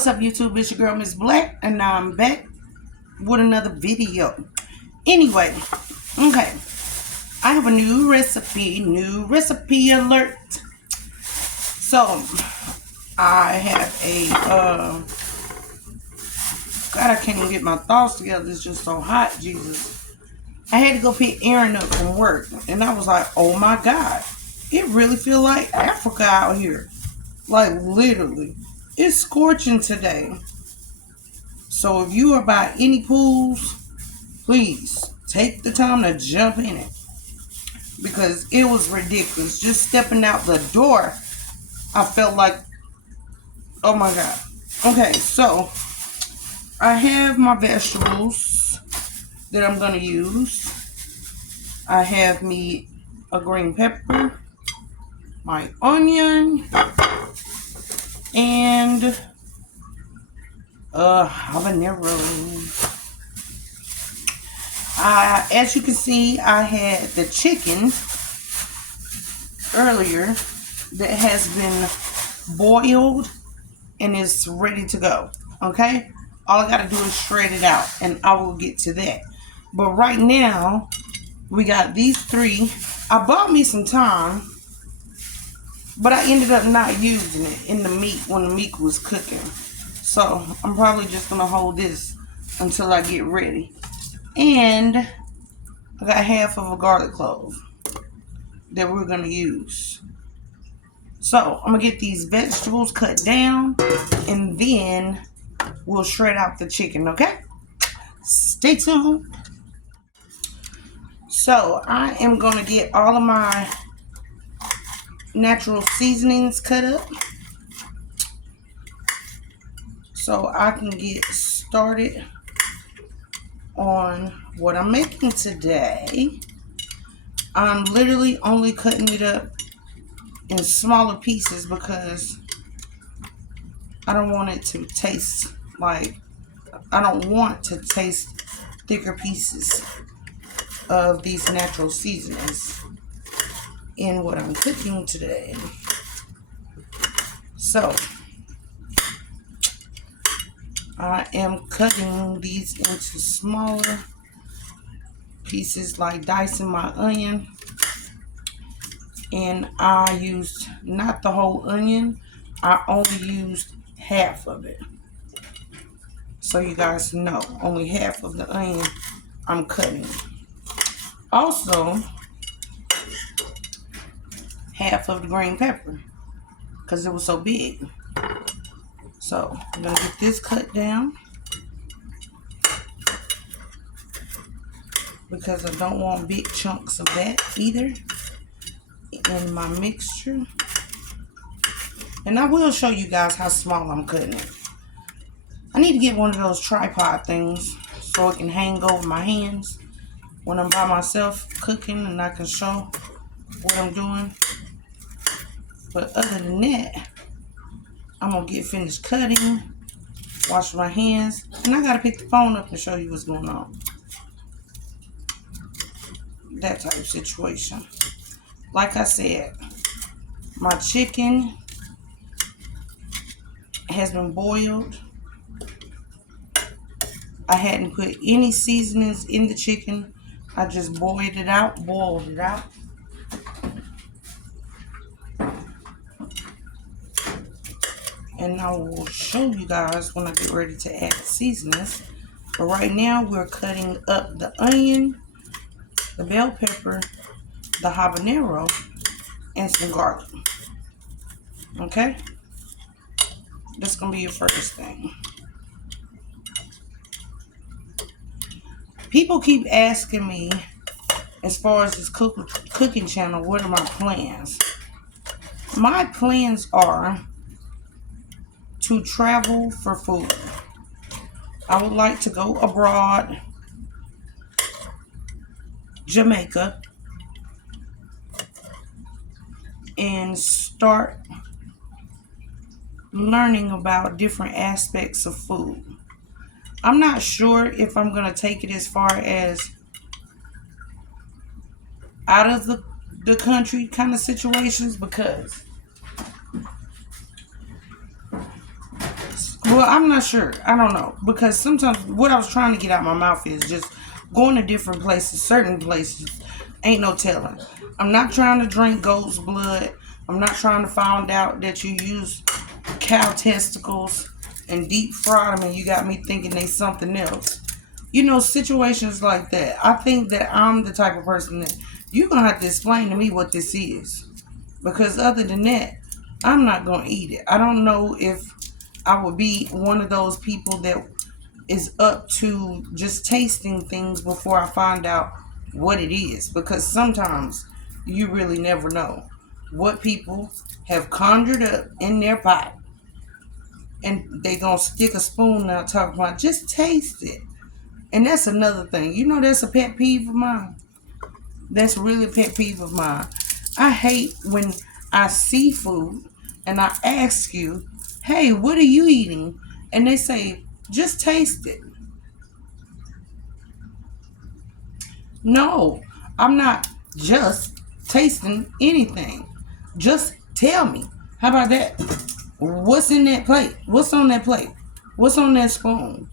What's up, YouTube? It's your girl, Miss Black, and now I'm back with another video. Anyway, okay, I have a new recipe alert. So, I have a, God, I can't even get my thoughts together. It's just so hot, Jesus. I had to go pick Aaron up from work, and I was like, oh my God, it really feel like Africa out here. Like, literally. It's scorching today. So if you are by any pools, please take the time to jump in it. Because it was ridiculous. Just stepping out the door, I felt like, oh my God. Okay, so I have my vegetables that I'm going to use. I have me a green pepper, my onion, and habanero. As you can see, I had the chicken earlier that has been boiled and is ready to go. Okay? All I got to do is shred it out, and I will get to that. But right now, we got these three. I bought me some thyme, but I ended up not using it in the meat when the meat was cooking. So, I'm probably just going to hold this until I get ready. And I got half of a garlic clove that we're going to use. So, I'm going to get these vegetables cut down, and then we'll shred out the chicken, okay? Stay tuned. So, I am going to get all of my natural seasonings cut up so I can get started on what I'm making today. I'm literally only cutting it up in smaller pieces because I don't want it to taste like, I don't want to taste thicker pieces of these natural seasonings in what I'm cooking today. So, I am cutting these into smaller pieces, like dicing my onion. And I used not the whole onion, I only used half of it. So you guys know, only half of the onion I'm cutting. Also, half of the green pepper, because it was so big. So, I'm going to get this cut down, because I don't want big chunks of that either in my mixture. And I will show you guys how small I'm cutting it. I need to get one of those tripod things so it can hang over my hands when I'm by myself cooking, and I can show what I'm doing. But other than that, I'm going to get finished cutting, wash my hands, and I got to pick the phone up and show you what's going on. That type of situation. Like I said, my chicken has been boiled. I hadn't put any seasonings in the chicken. I just boiled it out. And I will show you guys when I get ready to add seasonings. But right now, we're cutting up the onion, the bell pepper, the habanero, and some garlic. Okay? That's going to be your first thing. People keep asking me, as far as this cooking channel, what are my plans? My plans are to travel for food. I would like to go abroad, Jamaica, and start learning about different aspects of food. I'm not sure if I'm going to take it as far as out of the country kind of situations, because Well, I'm not sure. I don't know. Because sometimes what I was trying to get out my mouth is just going to different places, certain places. Ain't no telling. I'm not trying to drink goat's blood. I'm not trying to find out that you use cow testicles and deep fry them and you got me thinking they something else. You know, situations like that. I think that I'm the type of person that you're going to have to explain to me what this is. Because other than that, I'm not going to eat it. I don't know if I would be one of those people that is up to just tasting things before I find out what it is. Because sometimes you really never know what people have conjured up in their pot. And they going to stick a spoon out talking about just taste it. And that's another thing. You know, that's a pet peeve of mine. That's really a pet peeve of mine. I hate when I see food and I ask you, hey, what are you eating? And they say, just taste it. No, I'm not just tasting anything. Just tell me. How about that? What's in that plate? What's on that plate? What's on that spoon?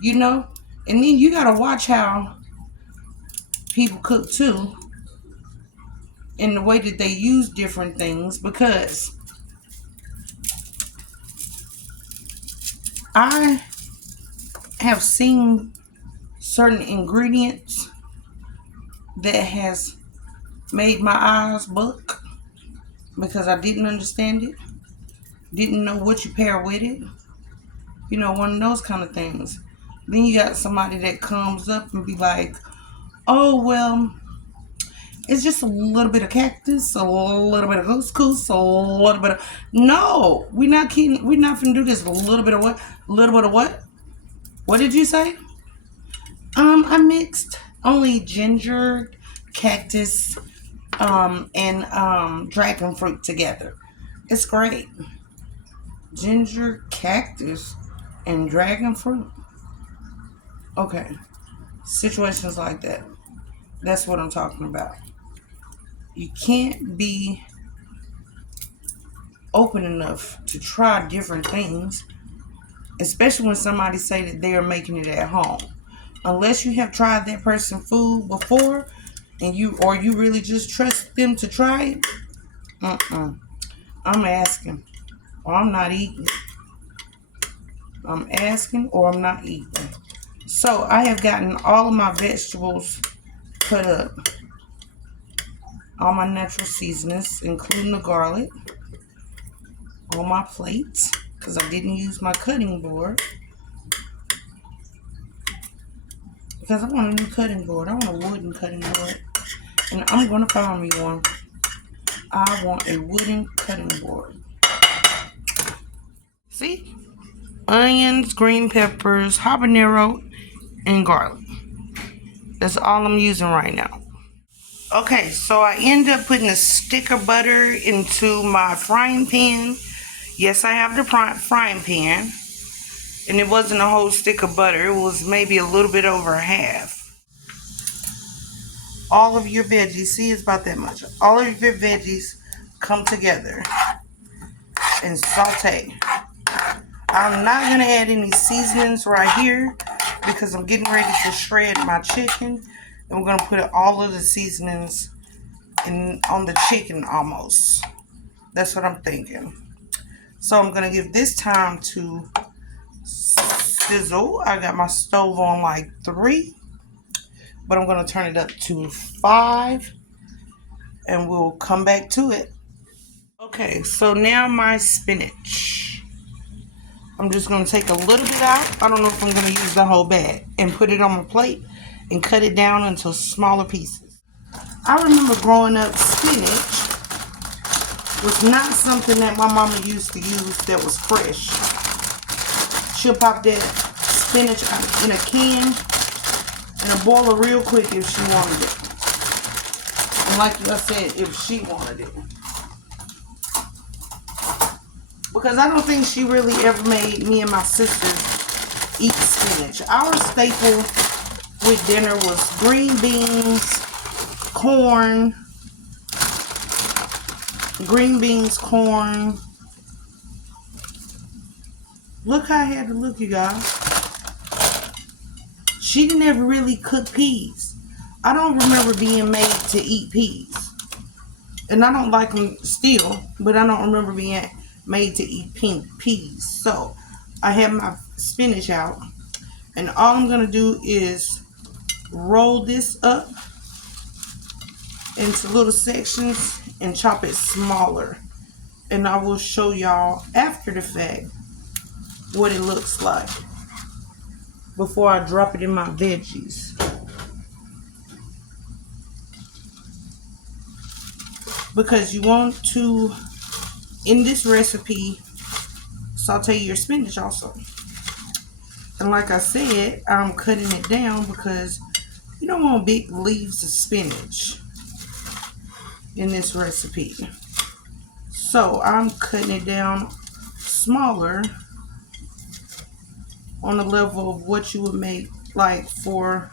You know? And then you got to watch how people cook too, in the way that they use different things, because I have seen certain ingredients that has made my eyes buck because I didn't understand it, didn't know what you pair with it, you know, one of those kind of things. Then you got somebody that comes up and be like, oh, well, it's just a little bit of cactus, a little bit of couscous, a little bit of... No, we're not kidding. We're not finna do this. A little bit of what? A little bit of what? What did you say? I mixed only ginger, cactus, and dragon fruit together. It's great. Ginger, cactus, and dragon fruit. Okay. Situations like that. That's what I'm talking about. You can't be open enough to try different things, especially when somebody say that they are making it at home. Unless you have tried that person's food before and you really just trust them to try it. I'm asking or I'm not eating. I'm asking or I'm not eating. So I have gotten all of my vegetables cut up. All my natural seasonings, including the garlic, on my plate because I didn't use my cutting board. Because I want a new cutting board. I want a wooden cutting board. And I'm going to find me one. I want a wooden cutting board. See? Onions, green peppers, habanero, and garlic. That's all I'm using right now. Okay, so I end up putting a stick of butter into my frying pan. Yes, I have the frying pan. And it wasn't a whole stick of butter. It was maybe a little bit over half. All of your veggies, see, it's about that much. All of your veggies come together and saute. I'm not going to add any seasonings right here because I'm getting ready to shred my chicken. And we're going to put all of the seasonings on the chicken almost. That's what I'm thinking. So I'm going to give this time to sizzle. I got my stove on like 3. But I'm going to turn it up to 5. And we'll come back to it. Okay, so now my spinach. I'm just going to take a little bit out. I don't know if I'm going to use the whole bag. And put it on my plate. And cut it down into smaller pieces. I remember growing up, spinach was not something that my mama used to use that was fresh. She'll pop that spinach in a can and a boiler real quick if she wanted it. And like I said, if she wanted it. Because I don't think she really ever made me and my sisters eat spinach. Our staple with dinner was green beans, corn, Look how I had to look, you guys. She didn't ever really cook peas. I don't remember being made to eat peas. And I don't like them still, but I don't remember being made to eat pink peas. So I have my spinach out, and all I'm going to do is roll this up into little sections and chop it smaller. And I will show y'all after the fact what it looks like before I drop it in my veggies. Because you want to, in this recipe, saute your spinach also. And like I said, I'm cutting it down because you don't want big leaves of spinach in this recipe. So I'm cutting it down smaller on the level of what you would make, like for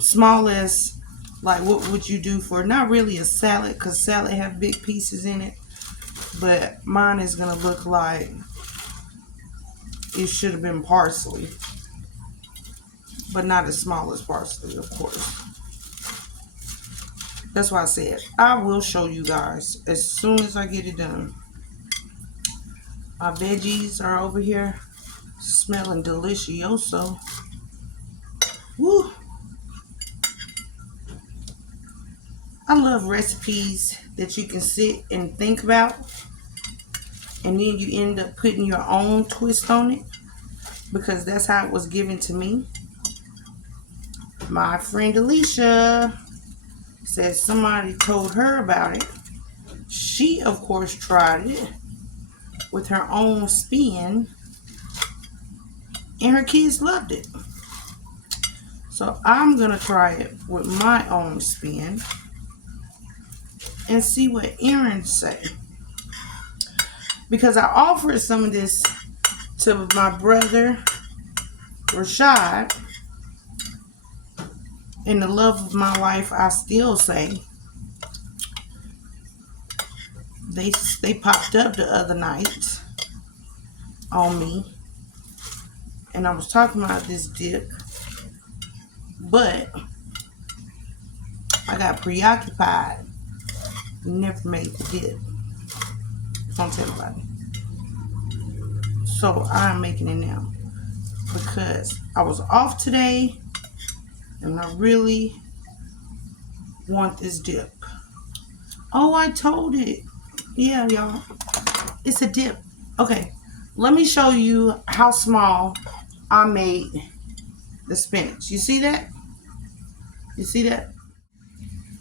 small as, like what would you do for, not really a salad, because salad have big pieces in it, but mine is gonna look like it should have been parsley, but not as small as parsley, of course. That's why I said I will show you guys as soon as I get it done. My veggies are over here smelling delicioso. Woo! I love recipes that you can sit and think about, and then you end up putting your own twist on it, because that's how it was given to me. My friend Alicia says somebody told her about it. She, of course, tried it with her own spin, and her kids loved it. So I'm going to try it with my own spin and see what Aaron say. Because I offered some of this to my brother, Rashad. In the love of my life, I still say, they popped up the other night on me, and I was talking about this dip, but I got preoccupied, never made the dip. Don't tell anybody. So I'm making it now because I was off today, and I really want this dip. Oh, I told it. Yeah, y'all. It's a dip. Okay, let me show you how small I made the spinach. You see that? You see that?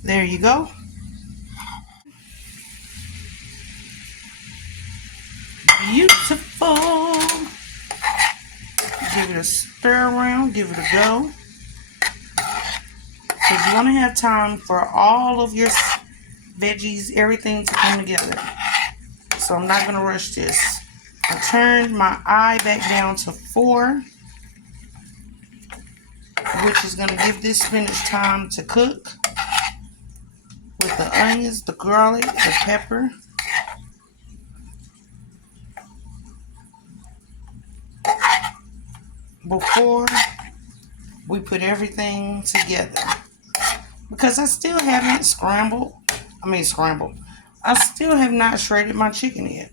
There you go. Beautiful. Give it a stir around. Give it a go. Because you want to have time for all of your veggies, everything to come together. So I'm not going to rush this. I turned my eye back down to 4, which is going to give this spinach time to cook with the onions, the garlic, the pepper. Before we put everything together. Because I still haven't I still have not shredded my chicken yet.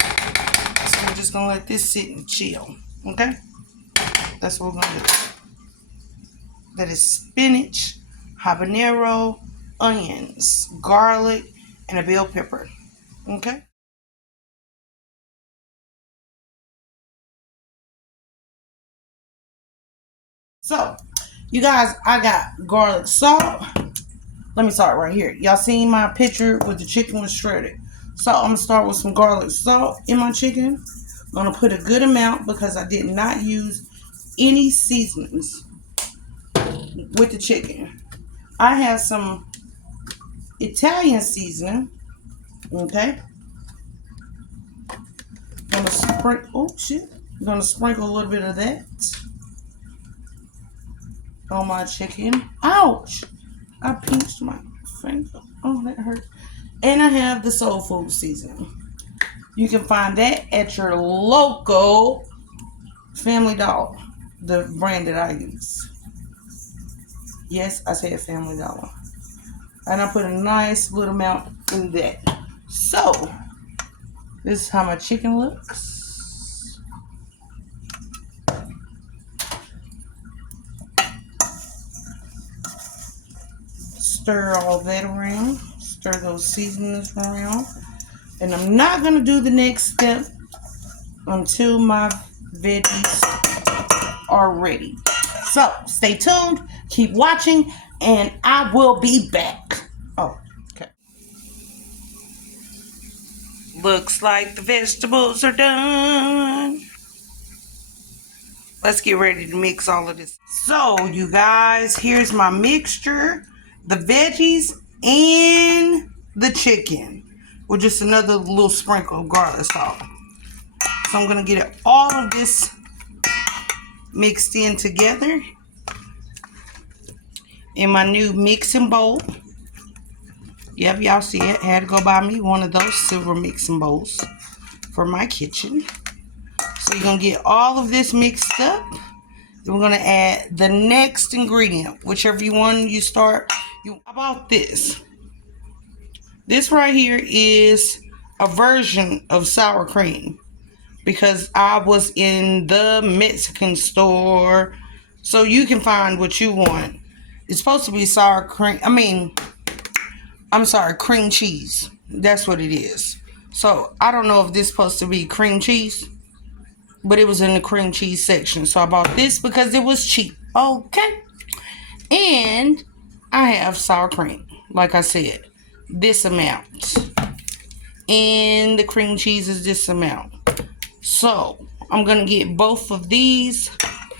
So we're just going to let this sit and chill. Okay? That's what we're going to do. That is spinach, habanero, onions, garlic, and a bell pepper. Okay? So, you guys, I got garlic salt. Let me start right here. Y'all seen my picture with the chicken was shredded. So I'm going to start with some garlic salt in my chicken. I'm going to put a good amount because I did not use any seasonings with the chicken. I have some Italian seasoning. Okay. I'm going to sprinkle a little bit of that on my chicken. Ouch! I pinched my finger. Oh, that hurt. And I have the soul food seasoning. You can find that at your local Family Dollar, the brand that I use. Yes, I said Family Dollar. And I put a nice little amount in that. So, this is how my chicken looks. Stir all that around. Stir those seasonings around. And I'm not going to do the next step until my veggies are ready. So, stay tuned. Keep watching. And I will be back. Oh, okay. Looks like the vegetables are done. Let's get ready to mix all of this. So, you guys, here's my mixture. The veggies and the chicken. With just another little sprinkle of garlic salt. So, I'm going to get all of this mixed in together in my new mixing bowl. Yep, y'all see it. Had to go buy me one of those silver mixing bowls for my kitchen. So you're going to get all of this mixed up. Then we're going to add the next ingredient, whichever one you start. How about this? This right here is a version of sour cream because I was in the Mexican store. So you can find what you want. It's supposed to be sour cream. Cream cheese. That's what it is. So I don't know if this is supposed to be cream cheese, but it was in the cream cheese section. So I bought this because it was cheap. Okay. And I have sour cream. Like I said, this amount. And the cream cheese is this amount. So I'm going to get both of these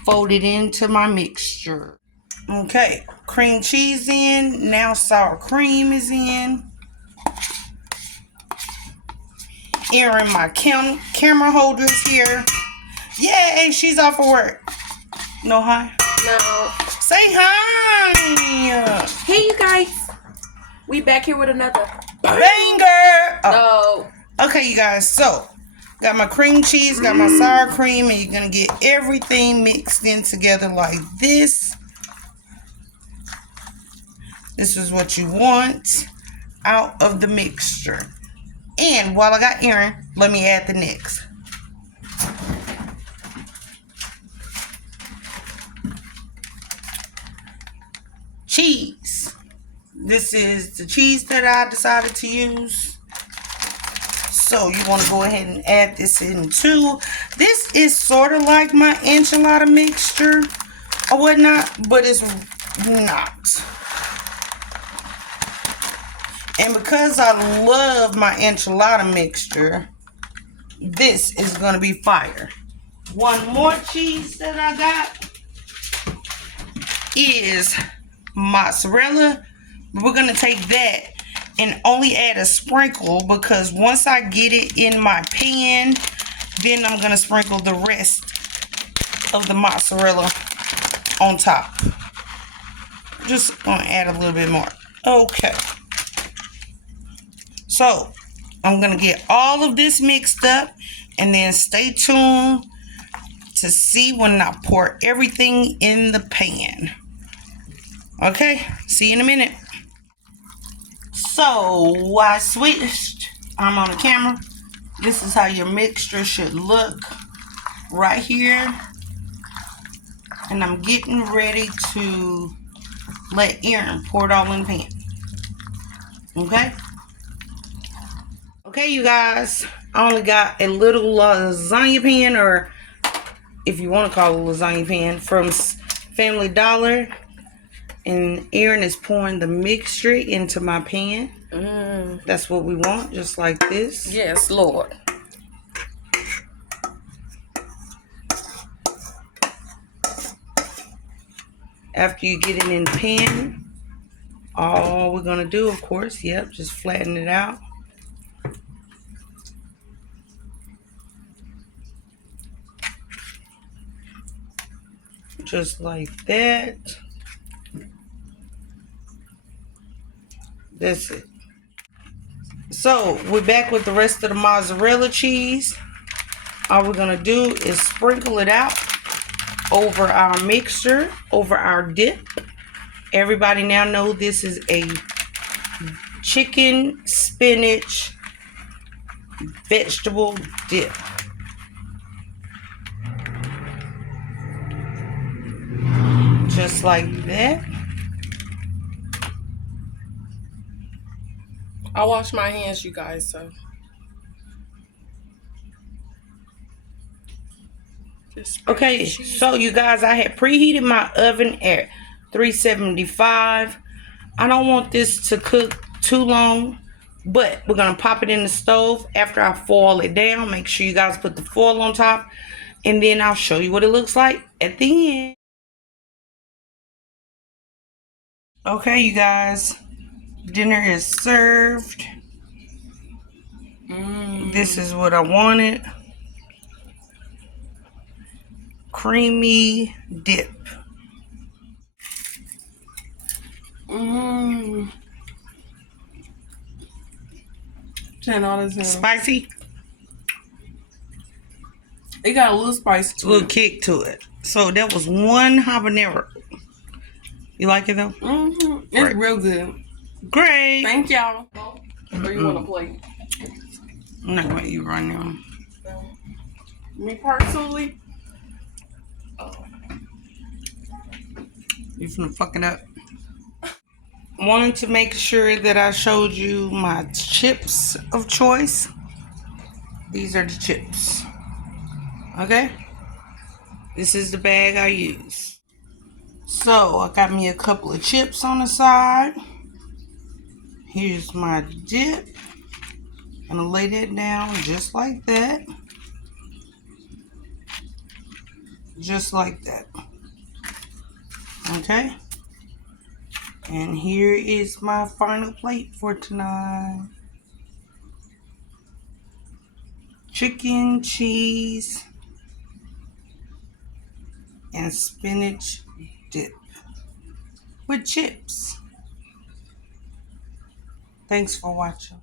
folded into my mixture. Okay. Cream cheese in. Now sour cream is in. Airing my camera holders here. Yay, she's off of work. No hi? No. Say hi. Hey, you guys. We back here with another banger. Oh. No. Okay, you guys. So, got my cream cheese, got my sour cream, and you're going to get everything mixed in together like this. This is what you want out of the mixture. And while I got Aaron, let me add the next. Cheese. This is the cheese that I decided to use. So you want to go ahead and add this in too. This is sort of like my enchilada mixture or whatnot, but it's not. And because I love my enchilada mixture, this is going to be fire. One more cheese that I got is mozzarella. We're going to take that and only add a sprinkle because once I get it in my pan, then I'm going to sprinkle the rest of the mozzarella on top. Just going to add a little bit more. Okay. So, I'm going to get all of this mixed up and then stay tuned to see when I pour everything in the pan. Okay, see you in a minute. So, I switched. I'm on the camera. This is how your mixture should look right here. And I'm getting ready to let Aaron pour it all in the pan. Okay? Okay, you guys, I only got a little lasagna pan, or if you want to call it a lasagna pan, from Family Dollar. And Aaron is pouring the mixture into my pan. That's what we want, just like this. Yes, Lord. After you get it in the pan, all we're going to do, of course, just flatten it out. Just like that. That's it. So we're back with the rest of the mozzarella cheese. All we're gonna do is sprinkle it out over our mixture, over our dip. Everybody now know this is a chicken spinach vegetable dip. Just like that. I wash my hands, you guys, so. Okay, so you guys, I had preheated my oven at 375. I don't want this to cook too long, but we're gonna pop it in the stove after I foil it down. Make sure you guys put the foil on top, and then I'll show you what it looks like at the end. Okay, you guys, dinner is served. This is what I wanted. Creamy dip. 10 out of 10. Spicy. It got a little spice to A little it. kick to it. So that was one habanero. You like it though? It's Great. real good. Great. Thank y'all. Or you want to play? I'm not gonna eat right now. Me personally, You finna fuck it up. Wanted to make sure that I showed you my chips of choice. These are the chips. Okay? This is the bag I use. So I got me a couple of chips on the side. Here's my dip. I'm gonna lay that down just like that. Just like that. Okay? And here is my final plate for tonight. Chicken, cheese, and spinach dip with chips. Thanks for watching.